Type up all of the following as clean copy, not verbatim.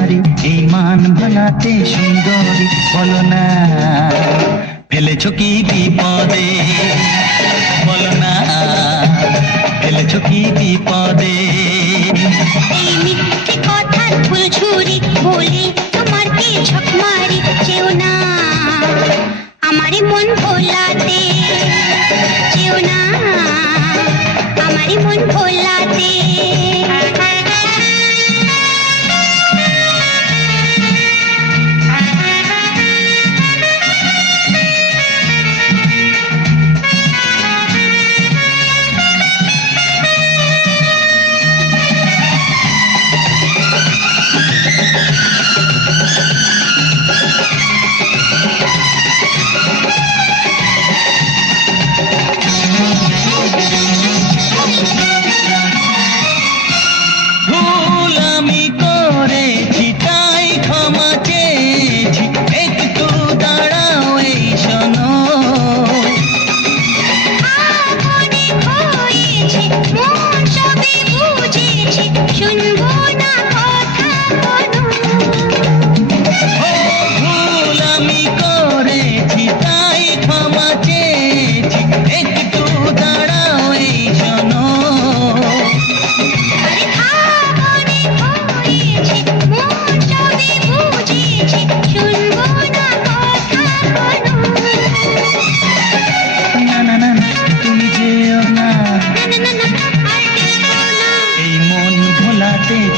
তোমারই এই মান ভাঙাতে সুন্দরী বলো না ফেলেছ কি বিপদে বলো না ফেলেছ কি বিপদে এই মিথ্যে কথার ফুলঝুরি বলে তোমার কে ঝক মারি যেও না আমারে মন ভোলাতে যেও না আমারে মন ভোলাতে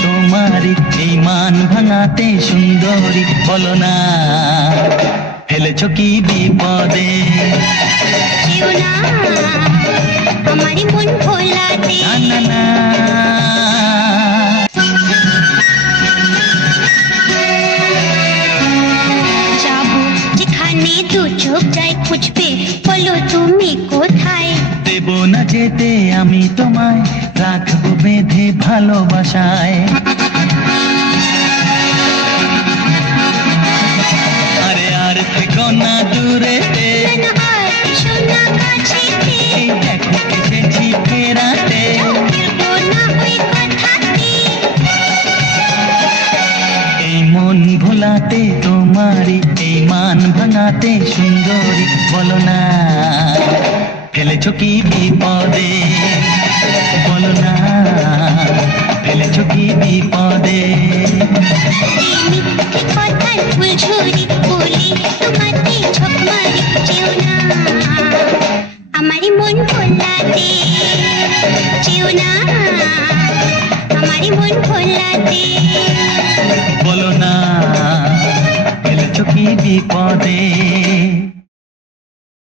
তোমারই এই মান ভাঙাতে সুন্দরী বলো না ফেলেছ কি বিপদে যেও না আমারই মন ভোলাতে না না যাবো যেখানে দু চোখ যাই খুঁজবে বলো তুমি কোথায় দেব না যেতে আমি তোমায় রাখবো বেঁধে ভালোবাসায় আরে আর থেকো না দূরে দেখো এসেছি ফেরাতে এই মন ভোলাতে তোমারই এই মান ভাঙাতে সুন্দরী বলো না ফেলেছ কি বিপদে বলো না ফেলেছ কি বিপদে কথার ফুলঝুরি বলে তোমাকে ঝক মারি যেও না আমারই মন ভোলাতে যেও না আমারই মন ভোলাতে বলো না ফেলেছ কি বিপদে